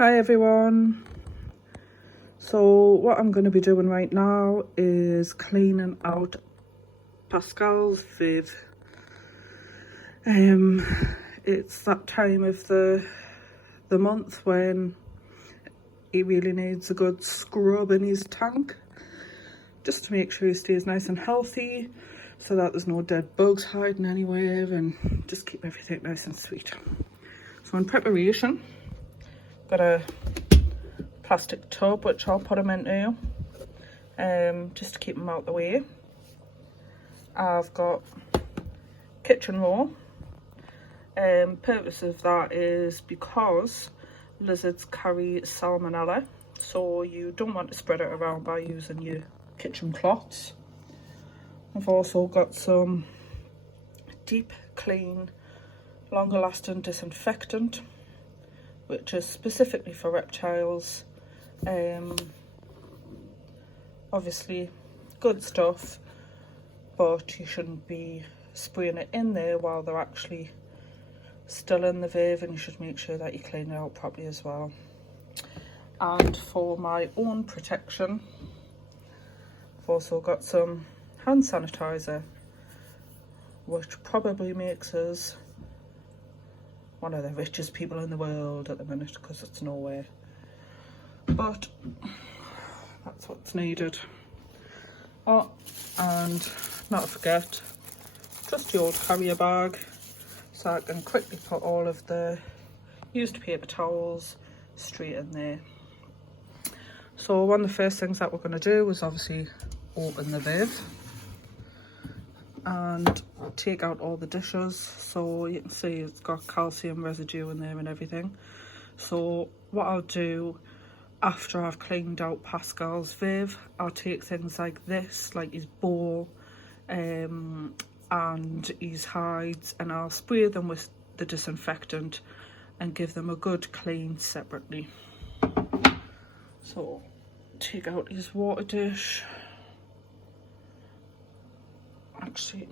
Hi everyone. So what I'm going to be doing right now is cleaning out Pascal's Viv. It's that time of the month when he really needs a good scrub in his tank, just to make sure he stays nice and healthy, so that there's no dead bugs hiding anywhere, and just keep everything nice and sweet. So in preparation, got a plastic tub which I'll put them into, just to keep them out the way. I've got kitchen roll. Purpose of that is because lizards carry salmonella, so you don't want to spread it around by using your kitchen cloths. I've also got some deep clean, longer lasting disinfectant, which is specifically for reptiles. Obviously good stuff, but you shouldn't be spraying it in there while they're actually still in the Viv, and you should make sure that you clean it out properly as well. And for my own protection, I've also got some hand sanitizer, which probably makes us one of the richest people in the world at the minute, because it's nowhere, but that's what's needed. Oh, and not to forget, just the old carrier bag, so I can quickly put all of the used paper towels straight in there. So one of the first things that we're going to do is obviously open the Viv and take out all the dishes. So you can see it's got calcium residue in there and everything. So what I'll do after I've cleaned out Pascal's Viv, I'll take things like this, like his bowl and his hides, and I'll spray them with the disinfectant and give them a good clean separately. So take out his water dish. Actually,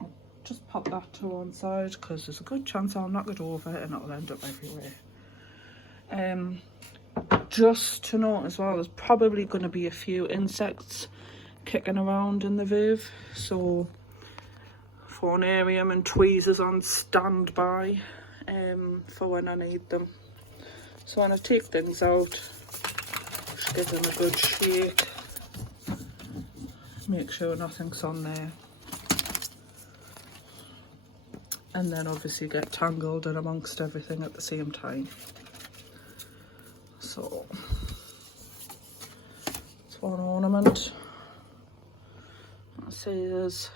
I'll just pop that to one side because there's a good chance I'll knock it over and it'll end up everywhere. Just to note as well, there's probably going to be a few insects kicking around in the Viv, so Phonarium and tweezers on standby for when I need them. So when I take things out, just give them a good shake, make sure nothing's on there, and then obviously get tangled in amongst everything at the same time. So it's one ornament. I see there's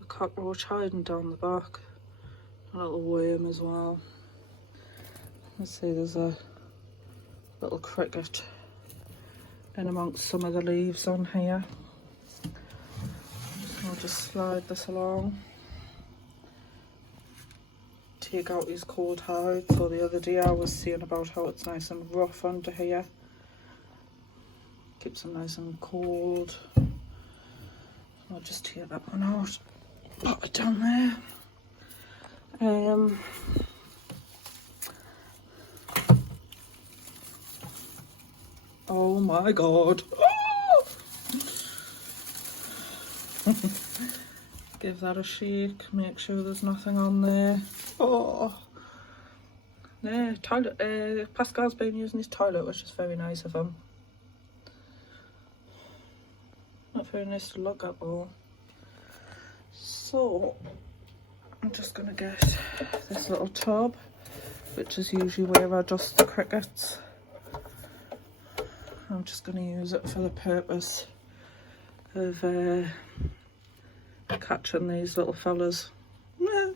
a cockroach hiding down the back, a little worm as well. Let's see, there's a little cricket in amongst some of the leaves on here. So I'll just slide this along. Take out his cold hide. So the other day I was saying about how it's nice and rough under here. Keeps them nice and cold. I'll just take that one out, pop it down there. Oh my god. Oh! Give that a shake, make sure there's nothing on there. Oh, yeah, toilet. Pascal's been using his toilet, which is very nice of him. Not very nice to look at all. So I'm just gonna get this little tub, which is usually where I dust the crickets. I'm just gonna use it for the purpose of catching these little fellas. Yeah.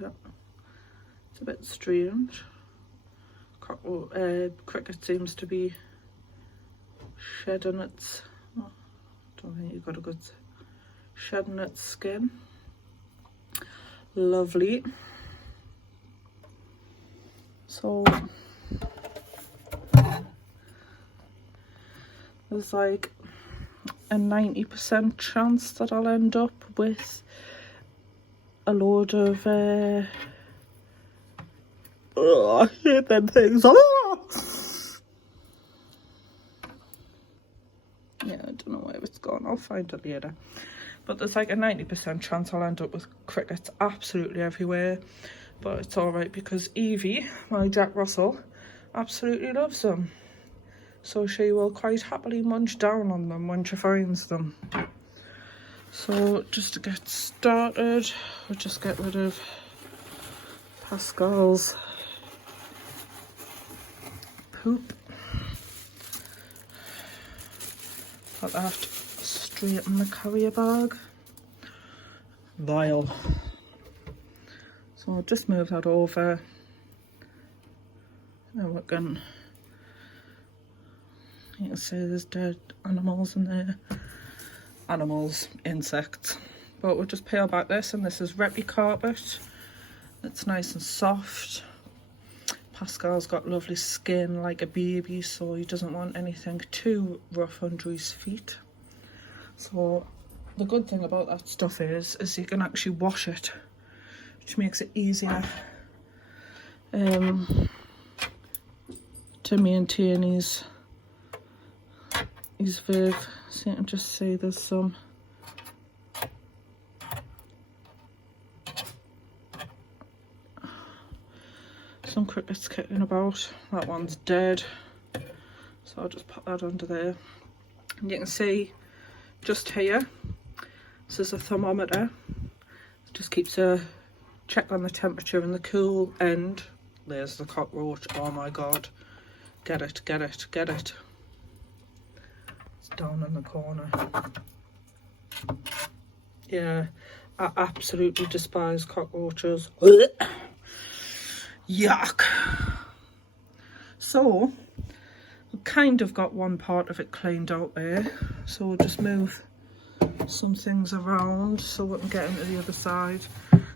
Yeah, it's a bit strange. Cricket seems to be shedding its, don't think you've got a good shedding its skin. Lovely. So there's like a 90% chance that I'll end up with a load of I hate them things. Yeah, I don't know where it's gone. I'll find it later. But there's like a 90% chance I'll end up with crickets absolutely everywhere. But it's alright because Evie, my Jack Russell, absolutely loves them. So she will quite happily munch down on them when she finds them. So just to get started, we'll just get rid of Pascal's poop. Put that straight in the carrier bag. Vile. So I'll just move that over. And we're going, you can see there's dead animals in there. Animals, insects. But we'll just peel back this, and this is Reppy carpet. It's nice and soft. Pascal's got lovely skin like a baby, so he doesn't want anything too rough under his feet. So the good thing about that stuff is you can actually wash it, which makes it easier to maintain his verve. So you can just see there's some crickets kicking about. That one's dead, so I'll just put that under there. And you can see just here, this is a thermometer. It just keeps a check on the temperature, and the cool end, there's the cockroach. Oh my god, get it, get it, get it. It's down in the corner. Yeah, I absolutely despise cockroaches. Yuck. So I've kind of got one part of it cleaned out there, so we'll just move some things around so we can get into the other side.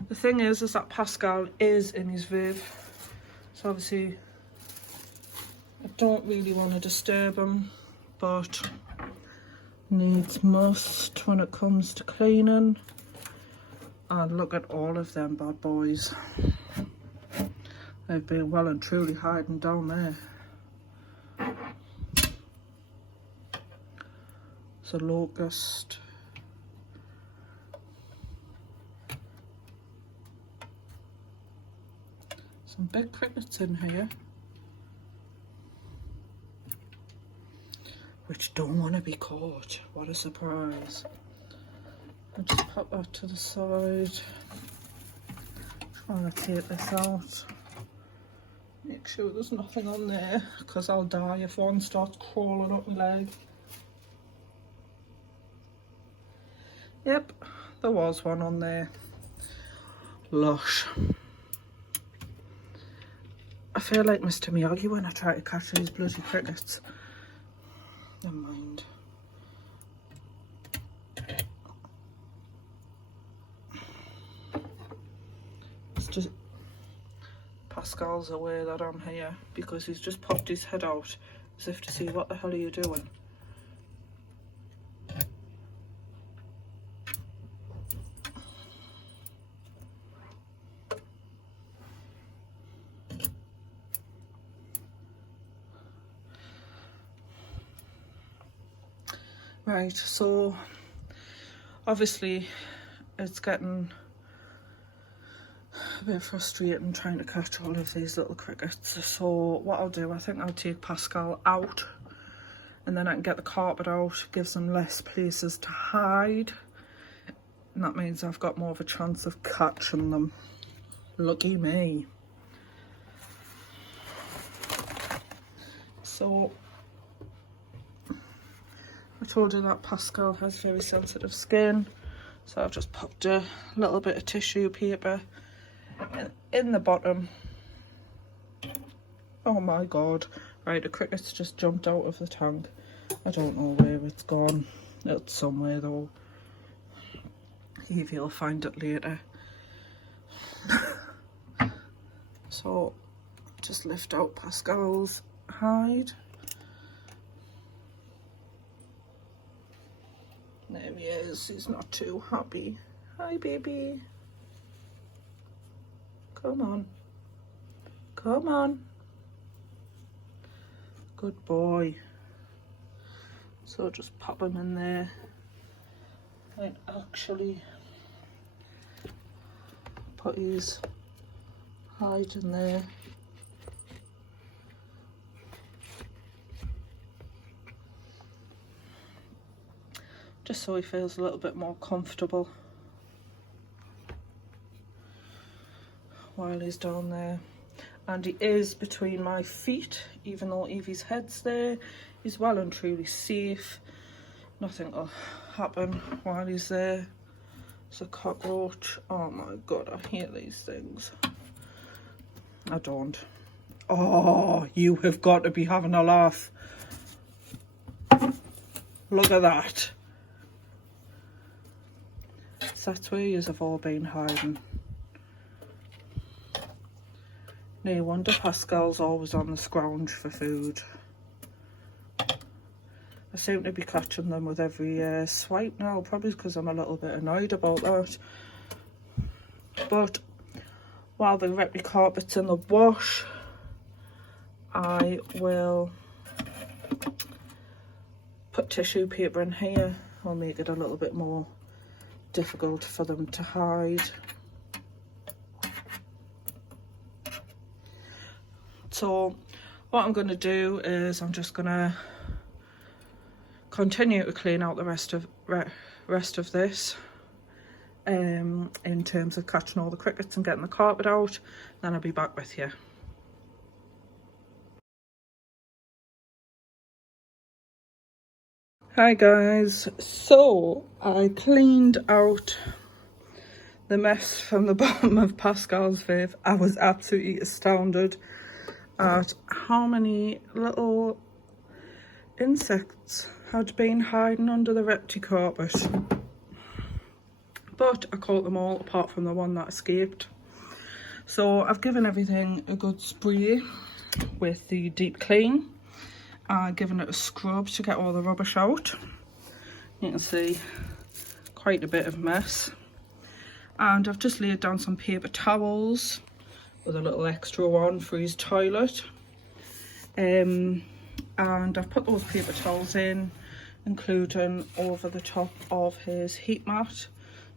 The thing is that Pascal is in his viv, so obviously I don't really want to disturb him, but needs must when it comes to cleaning. And look at all of them bad boys. They've been well and truly hiding down there. It's a locust. Some big crickets in here, which don't want to be caught. What a surprise. I'll just pop that to the side. Trying to take this out. Make sure there's nothing on there, because I'll die if one starts crawling up my leg. Yep, there was one on there. Lush. I feel like Mr. Miyagi when I try to catch these bloody crickets. Never mind. It's just Pascal's aware that I'm here because he's just popped his head out as if to see what the hell are you doing. Right, so obviously it's getting a bit frustrating trying to catch all of these little crickets. So what I'll do, I think I'll take Pascal out, and then I can get the carpet out, gives them less places to hide, and that means I've got more of a chance of catching them. Lucky me. So I told you that Pascal has very sensitive skin, so I've just popped a little bit of tissue paper in the bottom. Oh my god. Right, a cricket's just jumped out of the tank. I don't know where it's gone. It's somewhere though. Evie will find it later. So just lift out Pascal's hide. There he is, he's not too happy. Hi baby. Come on. Come on. Good boy. So just pop him in there. And actually put his hide in there. Just so he feels a little bit more comfortable while he's down there. And he is between my feet, even though Evie's head's there. He's well and truly safe. Nothing will happen while he's there. It's a cockroach. Oh my god, I hate these things. I don't. Oh, you have got to be having a laugh. Look at that. So that's where you have all been hiding. No wonder Pascal's always on the scrounge for food. I seem to be catching them with every swipe now, probably because I'm a little bit annoyed about that. But while the Repty carpet's in the wash, I will put tissue paper in here. I'll make it a little bit more difficult for them to hide. So what I'm going to do is I'm just going to continue to clean out the rest of this in terms of catching all the crickets and getting the carpet out. Then I'll be back with you. Hi guys, so I cleaned out the mess from the bottom of Pascal's viv. I was absolutely astounded at how many little insects had been hiding under the Repty carpet. But I caught them all apart from the one that escaped. So I've given everything a good spray with the deep clean. Given it a scrub to get all the rubbish out. You can see quite a bit of mess. And I've just laid down some paper towels with a little extra one for his toilet. And I've put those paper towels in, including over the top of his heat mat,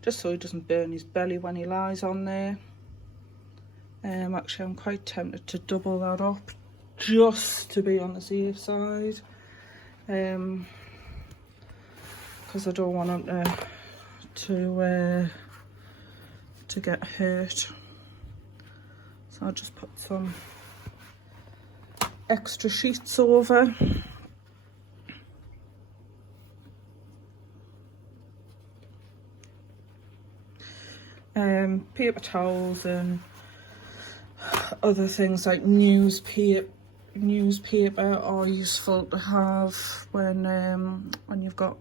just so he doesn't burn his belly when he lies on there. Actually, I'm quite tempted to double that up, just to be on the safe side, because I don't want him to get hurt. So I'll just put some extra sheets over. Paper towels and other things like newspaper are useful to have when you've got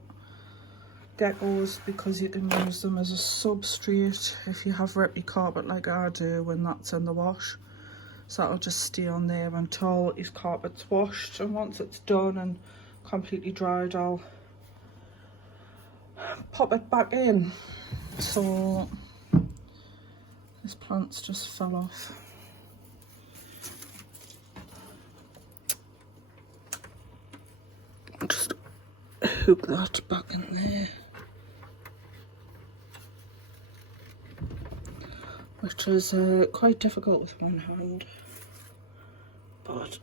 geckos, because you can use them as a substrate if you have Repty carpet like I do when that's in the wash. So that'll just stay on there until his carpet's washed, and once it's done and completely dried, I'll pop it back in. So this plant's just fell off. Just hook that back in there, which is quite difficult with one hand, but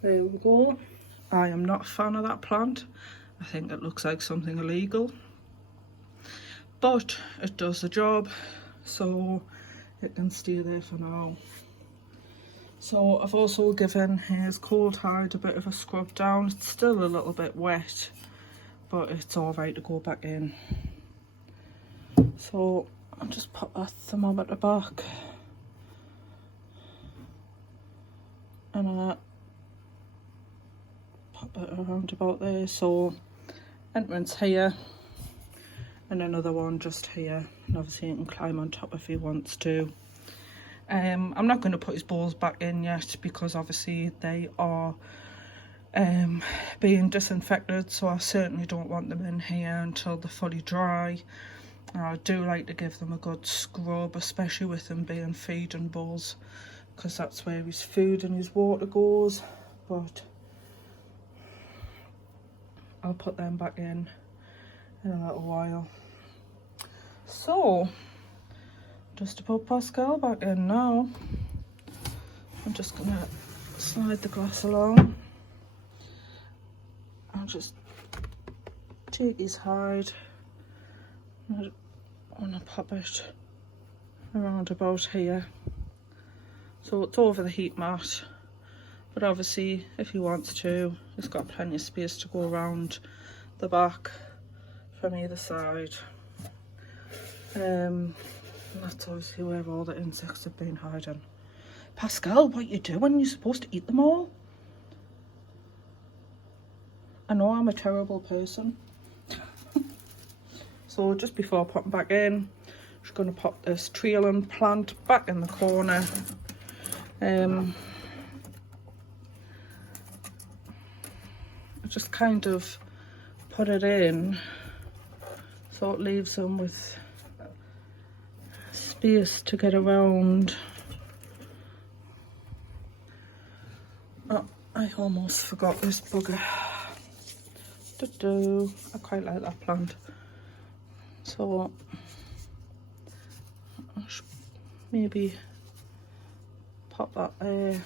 there we go. I am not a fan of that plant. I think it looks like something illegal, but it does the job, so it can stay there for now. So I've also given his cold hide a bit of a scrub down. It's still a little bit wet, but it's all right to go back in. So I'll just put that thermometer back, and pop it around about there. So entrance here, and another one just here, and obviously he can climb on top if he wants to. I'm not going to put his balls back in yet because obviously they are being disinfected, so I certainly don't want them in here until they're fully dry. I do like to give them a good scrub, especially with them being feeding bowls, because that's where his food and his water goes. But I'll put them back in a little while. So just to put Pascal back in now, I'm just gonna slide the glass along. I'll just take his hide. I want to pop it around about here, so it's over the heat mat, but obviously if he wants to, he's got plenty of space to go around the back from either side. And that's obviously where all the insects have been hiding. Pascal, what you doing? You're supposed to eat them all. I know I'm a terrible person. So just before popping back in, I'm just going to pop this trailing plant back in the corner. I just kind of put it in so it leaves them with space to get around. Oh, I almost forgot this bugger. I quite like that plant. So I should maybe pop that there,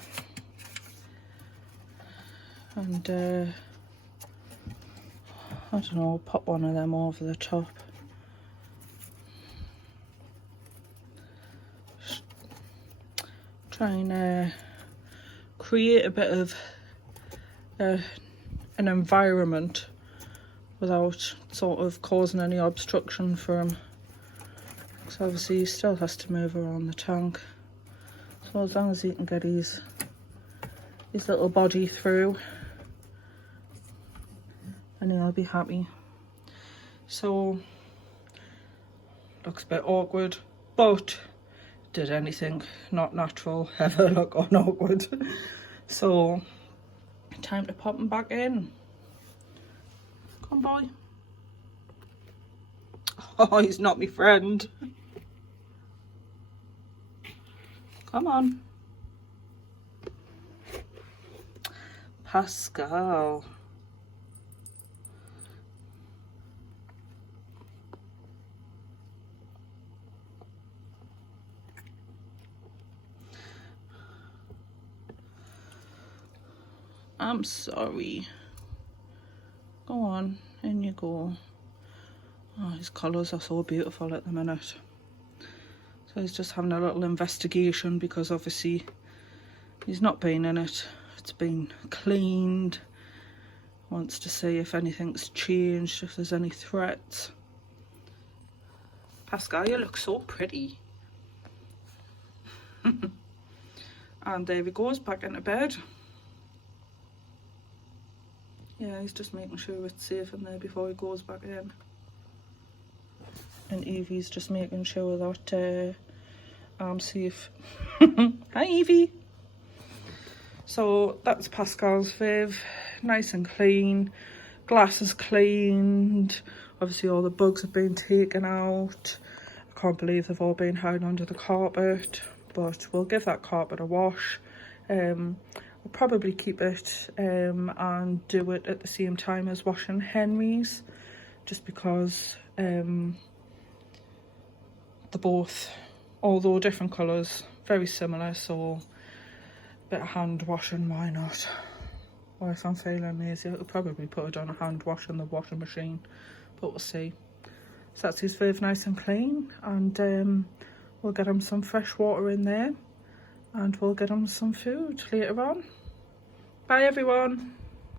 and I don't know, pop one of them over the top. Try and create a bit of an environment without sort of causing any obstruction for him. So obviously he still has to move around the tank. So as long as he can get his little body through, and he'll be happy. So looks a bit awkward, but did anything not natural ever look awkward? So time to pop him back in. Come on, boy. Oh, he's not my friend. Come on. Pascal. I'm sorry. Go on, in you go. Oh, his colours are so beautiful at the minute. So he's just having a little investigation because obviously he's not been in it. It's been cleaned. Wants to see if anything's changed, if there's any threats. Pascal, you look so pretty. And there he goes, back into bed. Yeah, he's just making sure it's safe in there before he goes back in. And Evie's just making sure that I'm safe. Hi, Evie. So that's Pascal's viv. Nice and clean. Glass is cleaned. Obviously all the bugs have been taken out. I can't believe they've all been hiding under the carpet. But we'll give that carpet a wash. We'll probably keep it and do it at the same time as washing Henry's, just because they're both, although different colours, very similar, so a bit of hand washing, why not? Or if I'm feeling lazy, I'll probably put it on a hand wash in the washing machine, but we'll see. So that's his viv nice and clean, and we'll get him some fresh water in there. And we'll get him some food later on. Bye everyone.